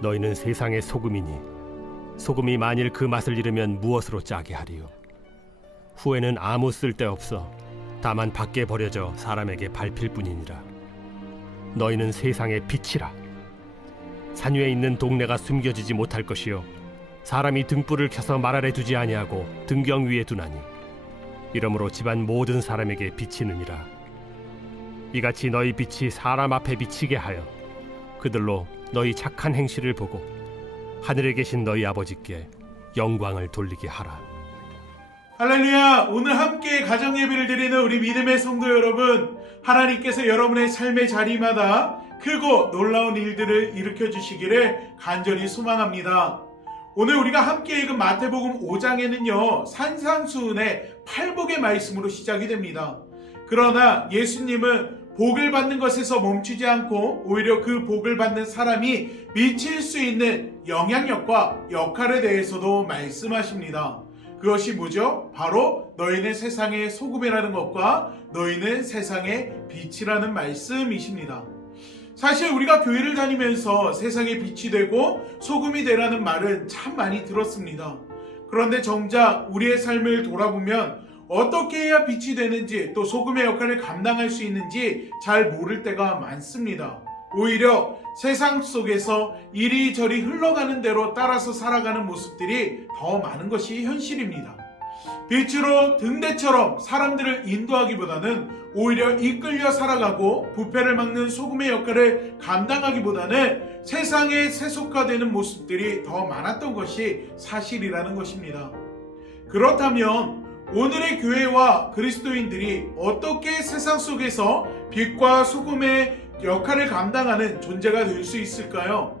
너희는 세상의 소금이니 소금이 만일 그 맛을 잃으면 무엇으로 짜게 하리요? 후에는 아무 쓸데없어 다만 밖에 버려져 사람에게 밟힐 뿐이니라. 너희는 세상의 빛이라. 산 위에 있는 동네가 숨겨지지 못할 것이요 사람이 등불을 켜서 말 아래 두지 아니하고 등경 위에 두나니 이러므로 집안 모든 사람에게 비치느니라. 이같이 너희 빛이 사람 앞에 비치게 하여 그들로 너희 착한 행실을 보고 하늘에 계신 너희 아버지께 영광을 돌리게 하라. 할렐루야! 오늘 함께 가정 예배를 드리는 우리 믿음의 성도 여러분, 하나님께서 여러분의 삶의 자리마다 크고 놀라운 일들을 일으켜 주시기를 간절히 소망합니다. 오늘 우리가 함께 읽은 마태복음 5장에는요 산상수훈의 팔복의 말씀으로 시작이 됩니다. 그러나 예수님은 복을 받는 것에서 멈추지 않고 오히려 그 복을 받는 사람이 미칠 수 있는 영향력과 역할에 대해서도 말씀하십니다. 그것이 뭐죠? 바로 너희는 세상의 소금이라는 것과 너희는 세상의 빛이라는 말씀이십니다. 사실 우리가 교회를 다니면서 세상의 빛이 되고 소금이 되라는 말은 참 많이 들었습니다. 그런데 정작 우리의 삶을 돌아보면 어떻게 해야 빛이 되는지 또 소금의 역할을 감당할 수 있는지 잘 모를 때가 많습니다. 오히려 세상 속에서 이리저리 흘러가는 대로 따라서 살아가는 모습들이 더 많은 것이 현실입니다. 빛으로 등대처럼 사람들을 인도하기보다는 오히려 이끌려 살아가고 부패를 막는 소금의 역할을 감당하기보다는 세상에 세속화되는 모습들이 더 많았던 것이 사실이라는 것입니다. 그렇다면 오늘의 교회와 그리스도인들이 어떻게 세상 속에서 빛과 소금의 역할을 감당하는 존재가 될 수 있을까요?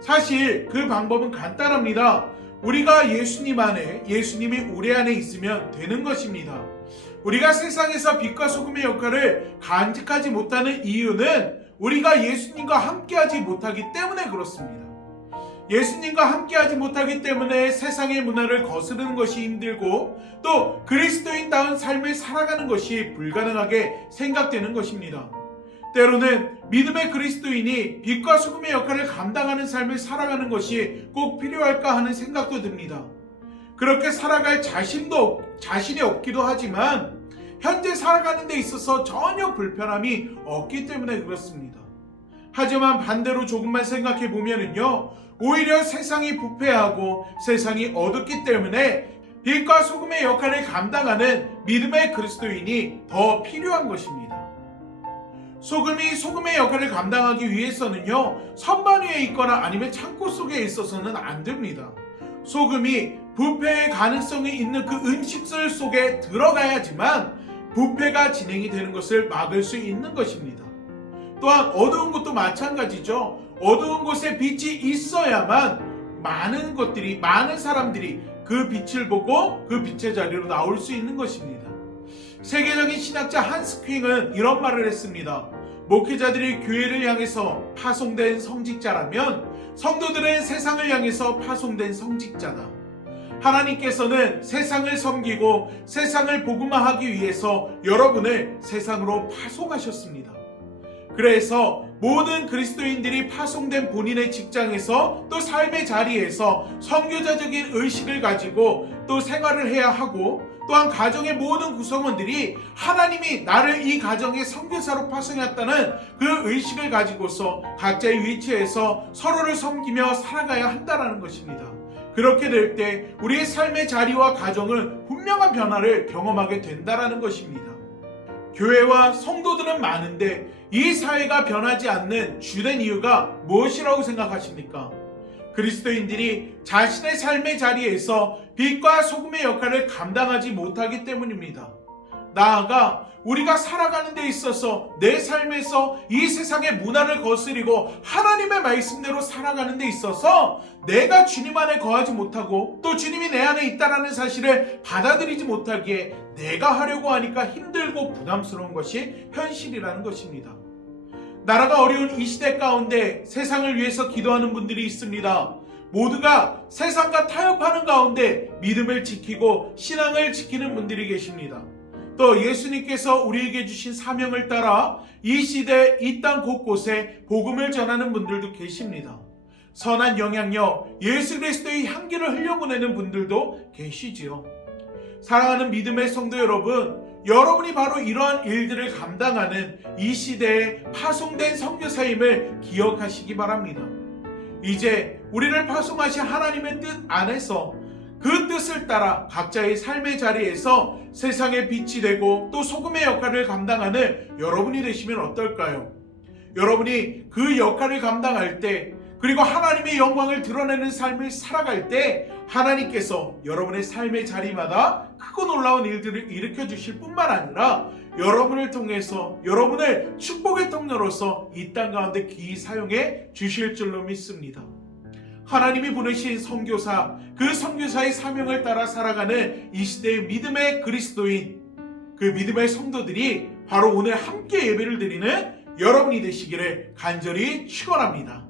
사실 그 방법은 간단합니다. 우리가 예수님 안에, 예수님이 우리 안에 있으면 되는 것입니다. 우리가 세상에서 빛과 소금의 역할을 간직하지 못하는 이유는 우리가 예수님과 함께하지 못하기 때문에 그렇습니다. 예수님과 함께하지 못하기 때문에 세상의 문화를 거스르는 것이 힘들고 또 그리스도인다운 삶을 살아가는 것이 불가능하게 생각되는 것입니다. 때로는 믿음의 그리스도인이 빛과 소금의 역할을 감당하는 삶을 살아가는 것이 꼭 필요할까 하는 생각도 듭니다. 그렇게 살아갈 자신이 없기도 하지만 현재 살아가는 데 있어서 전혀 불편함이 없기 때문에 그렇습니다. 하지만 반대로 조금만 생각해 보면은요, 오히려 세상이 부패하고 세상이 어둡기 때문에 빛과 소금의 역할을 감당하는 믿음의 그리스도인이 더 필요한 것입니다. 소금이 소금의 역할을 감당하기 위해서는요, 선반 위에 있거나 아니면 창고 속에 있어서는 안 됩니다. 소금이 부패의 가능성이 있는 그 음식설 속에 들어가야지만 부패가 진행이 되는 것을 막을 수 있는 것입니다. 또한 어두운 곳도 마찬가지죠. 어두운 곳에 빛이 있어야만 많은 사람들이 그 빛을 보고 그 빛의 자리로 나올 수 있는 것입니다. 세계적인 신학자 한스 퀼은 이런 말을 했습니다. 목회자들이 교회를 향해서 파송된 성직자라면 성도들은 세상을 향해서 파송된 성직자다. 하나님께서는 세상을 섬기고 세상을 복음화하기 위해서 여러분을 세상으로 파송하셨습니다. 그래서 모든 그리스도인들이 파송된 본인의 직장에서 또 삶의 자리에서 선교자적인 의식을 가지고 또 생활을 해야 하고 또한 가정의 모든 구성원들이 하나님이 나를 이 가정의 선교사로 파송했다는 그 의식을 가지고서 각자의 위치에서 서로를 섬기며 살아가야 한다는 것입니다. 그렇게 될 때 우리의 삶의 자리와 가정은 분명한 변화를 경험하게 된다는 것입니다. 교회와 성도들은 많은데 이 사회가 변하지 않는 주된 이유가 무엇이라고 생각하십니까? 그리스도인들이 자신의 삶의 자리에서 빛과 소금의 역할을 감당하지 못하기 때문입니다. 나아가 우리가 살아가는 데 있어서 내 삶에서 이 세상의 문화를 거스리고 하나님의 말씀대로 살아가는 데 있어서 내가 주님 안에 거하지 못하고 또 주님이 내 안에 있다는 사실을 받아들이지 못하기에 내가 하려고 하니까 힘들고 부담스러운 것이 현실이라는 것입니다. 나라가 어려운 이 시대 가운데 세상을 위해서 기도하는 분들이 있습니다. 모두가 세상과 타협하는 가운데 믿음을 지키고 신앙을 지키는 분들이 계십니다. 또 예수님께서 우리에게 주신 사명을 따라 이 시대 이 땅 곳곳에 복음을 전하는 분들도 계십니다. 선한 영향력, 예수 그리스도의 향기를 흘려보내는 분들도 계시지요. 사랑하는 믿음의 성도 여러분, 여러분이 바로 이러한 일들을 감당하는 이 시대에 파송된 선교사임을 기억하시기 바랍니다. 이제 우리를 파송하신 하나님의 뜻 안에서 그 뜻을 따라 각자의 삶의 자리에서 세상의 빛이 되고 또 소금의 역할을 감당하는 여러분이 되시면 어떨까요? 여러분이 그 역할을 감당할 때, 그리고 하나님의 영광을 드러내는 삶을 살아갈 때 하나님께서 여러분의 삶의 자리마다 크고 놀라운 일들을 일으켜 주실 뿐만 아니라 여러분을 통해서 여러분을 축복의 통로로서 이 땅 가운데 기히 사용해 주실 줄로 믿습니다. 하나님이 보내신 선교사, 그 선교사의 사명을 따라 살아가는 이 시대의 믿음의 그리스도인, 그 믿음의 성도들이 바로 오늘 함께 예배를 드리는 여러분이 되시기를 간절히 축원합니다.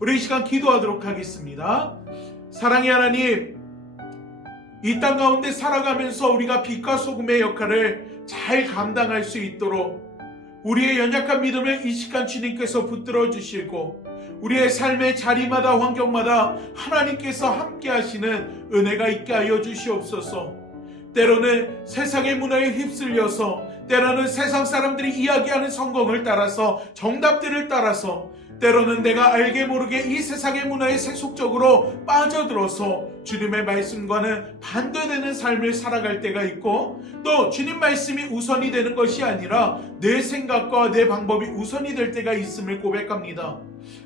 우리 이 시간 기도하도록 하겠습니다. 사랑의 하나님, 이 땅 가운데 살아가면서 우리가 빛과 소금의 역할을 잘 감당할 수 있도록 우리의 연약한 믿음을 이 시간 주님께서 붙들어 주시고 우리의 삶의 자리마다 환경마다 하나님께서 함께 하시는 은혜가 있게 하여 주시옵소서. 때로는 세상의 문화에 휩쓸려서, 때로는 세상 사람들이 이야기하는 성공을 따라서, 정답들을 따라서, 때로는 내가 알게 모르게 이 세상의 문화에 세속적으로 빠져들어서 주님의 말씀과는 반대되는 삶을 살아갈 때가 있고, 또 주님 말씀이 우선이 되는 것이 아니라 내 생각과 내 방법이 우선이 될 때가 있음을 고백합니다.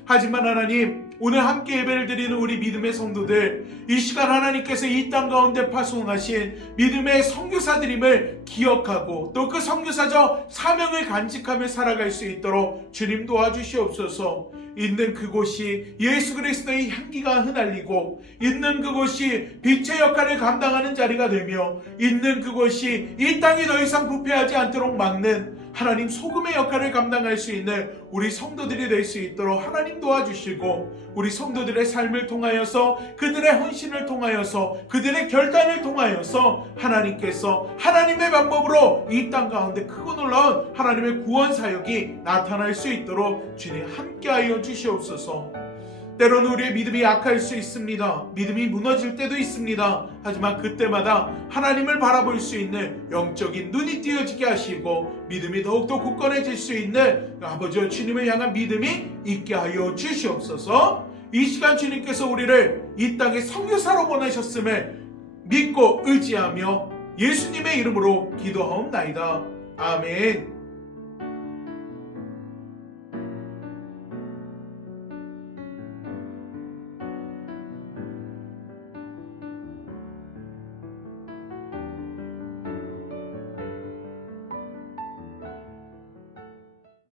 하지만 하나님, 오늘 함께 예배를 드리는 우리 믿음의 성도들, 이 시간 하나님께서 이 땅 가운데 파송하신 믿음의 선교사들임을 기억하고 또 그 선교사적 사명을 간직하며 살아갈 수 있도록 주님 도와주시옵소서. 있는 그곳이 예수 그리스도의 향기가 흩날리고, 있는 그곳이 빛의 역할을 감당하는 자리가 되며, 있는 그곳이 이 땅이 더 이상 부패하지 않도록 막는 하나님 소금의 역할을 감당할 수 있는 우리 성도들이 될 수 있도록 하나님 도와주시고, 우리 성도들의 삶을 통하여서, 그들의 헌신을 통하여서, 그들의 결단을 통하여서 하나님께서 하나님의 방법으로 이 땅 가운데 크고 놀라운 하나님의 구원 사역이 나타날 수 있도록 주님 함께하여 주시옵소서. 때로는 우리의 믿음이 약할 수 있습니다. 믿음이 무너질 때도 있습니다. 하지만 그때마다 하나님을 바라볼 수 있는 영적인 눈이 띄어지게 하시고 믿음이 더욱더 굳건해질 수 있는 아버지와 주님을 향한 믿음이 있게 하여 주시옵소서. 이 시간 주님께서 우리를 이 땅에 선교사로 보내셨음을 믿고 의지하며 예수님의 이름으로 기도하옵나이다. 아멘.